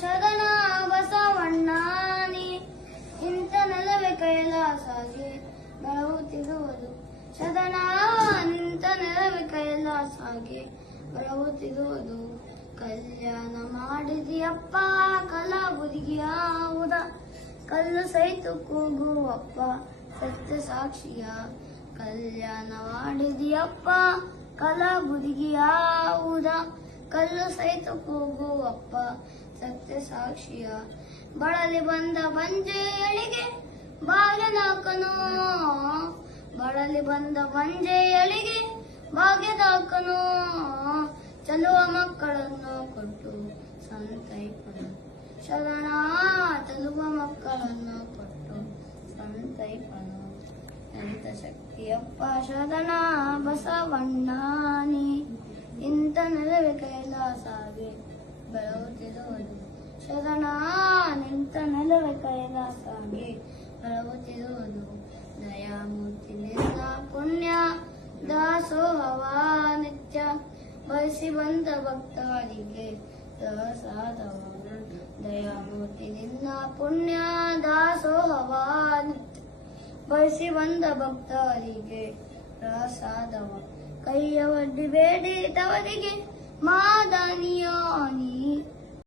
ಶರಣ ಬಸವಣ್ಣಾನಿ ಇಂಥ ನೆಲವೇ ಕೈಲಾಸಾಗಿ ಬೆಳಗುತ್ತಿರುವುದು ಶರಣ ನಿಂತ ನೆಲವೇ ಕೈಲಾಸಾಗಿ ಬೆಳಗುತ್ತಿರುವುದು ಕಲ್ಯಾಣ ಮಾಡಿದಿಯಪ್ಪ ಕಲಾಬುದಿಗಿಯಾವುದ ಕಲ್ಲು ಸೈತು ಕೂಗುವಪ್ಪ, ಸತ್ಯ ಸಾಕ್ಷಿಯ ಕಲ್ಯಾಣ ಮಾಡಿದಿಯಪ್ಪ ಕಲಾಬುದಿಗಿಯಾವುದ ಕಲ್ಲು ಸೈತು ಕೂಗುವಪ್ಪ ಸತ್ಯ ಸಾಕ್ಷಿಯ ಬಳಲಿ ಬಂದ ಬಂಜೆಯಳಿಗೆ ಭಾಗ್ಯದಾಕನು. ಬಳಲಿ ಬಂದ ಬಂಜೆಯಳಿಗೆ ಭಾಗ್ಯದಾಕನು. ಚಲುವ ಮಕ್ಕಳನ್ನು ಕೊಟ್ಟು ಸಂತೈಪನು ಶರಣ, ಚಲುವ ಮಕ್ಕಳನ್ನು ಕೊಟ್ಟು ಸಂತೈಪನು ಎಂತ ಶಕ್ತಿಯಪ್ಪ ಶರಣ, ಬಸವಣ್ಣಾನಿ. ಇಂತ ನೆಲವೇ ಕೈಲಾಸಾಗಿ ಬೆಳಗುತ್ತಿರುವುದು ಶರಣ ನಿಂತ ನೆಲವೇ ಕೈಲಾಸಾಗಿ ಬೆಳಗುತ್ತಿರುವುದು ನಿನ್ನ ಪುಣ್ಯ, ದಾಸೋಹವ ನಿತ್ಯ ಬಯಸಿ ಬಂದ ಭಕ್ತರಿಗೆ ಪ್ರಸಾದವ ದಯಾಮೂರ್ತಿ ನಿನ್ನ ಪುಣ್ಯ, ದಾಸೋಹವ ನಿತ್ಯ ಬಯಸಿ ಬಂದ ಭಕ್ತರಿಗೆ ಪ್ರಸಾದವ ಕೈಯ ಒಡ್ಡಿ ಬೇಡಿ ತವರಿಗೆ Madaniani.